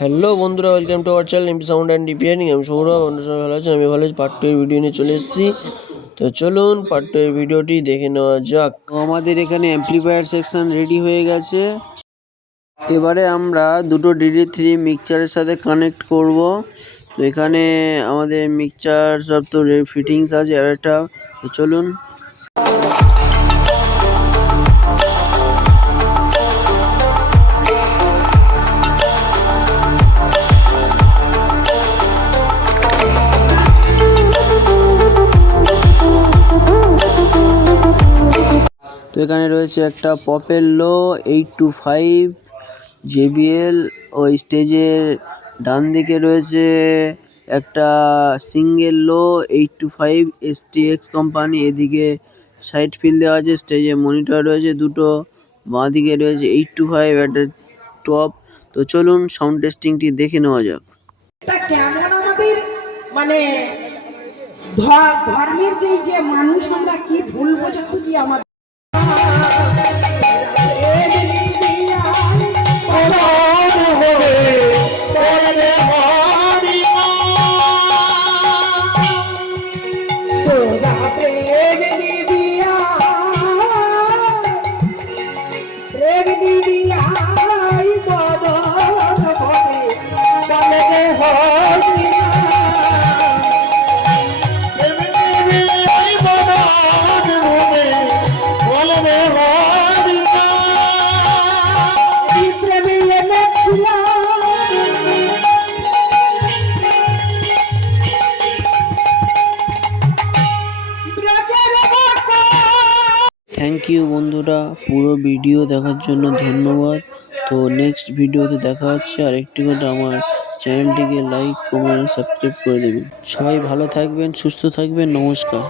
Hello বন্ধুরা, welcome to our channel MP sound and ডিপিয়ারিং। আমি সৌরভ, আপনার সবাই ভালো আছেন। আমি ভালো আছি। পার্ট 2 এর ভিডিও নিয়ে চলে এসেছি। তো চলুন পার্ট 2 এর ভিডিওটি দেখে নেওয়া যাক। আমাদের এখানে অ্যাম্পলিফায়ার সেকশন রেডি হয়ে গেছে। এবারে আমরা দুটো DD3 মিক্সচারের সাথে কানেক্ট করব। তো এখানে আমাদের মিক্সচার সব তো ফিটিংস আছে আর একটা। তো চলুন। তো এখানে রয়েছে একটা পপের লো 825 JBL। ওই স্টেজের ডান দিকে রয়েছে একটা সিঙ্গেল লো 825 STX কোম্পানি। এদিকে সাইড ফিল দেওয়া আছে, স্টেজে মনিটর রয়েছে দুটো, বাঁ দিকে রয়েছে 825 একটা টপ। তো চলুন সাউন্ড টেস্টিংটি দেখে নেওয়া যাক। এটা কেমন আমাদের মানে ধর্মের যে মানুষ আমরা কি ভুল বোঝাবুঝি আমাদের থ্যাংক ইউ বন্ধুরা, পুরো ভিডিও দেখার জন্য ধন্যবাদ। তো নেক্সট ভিডিওতে দেখা হচ্ছে। আর একটি কথা, আমার চ্যানেলটিকে লাইক, কমেন্ট, সাবস্ক্রাইব করে দেবেন। সবাই ভালো থাকবেন, সুস্থ থাকবেন। নমস্কার।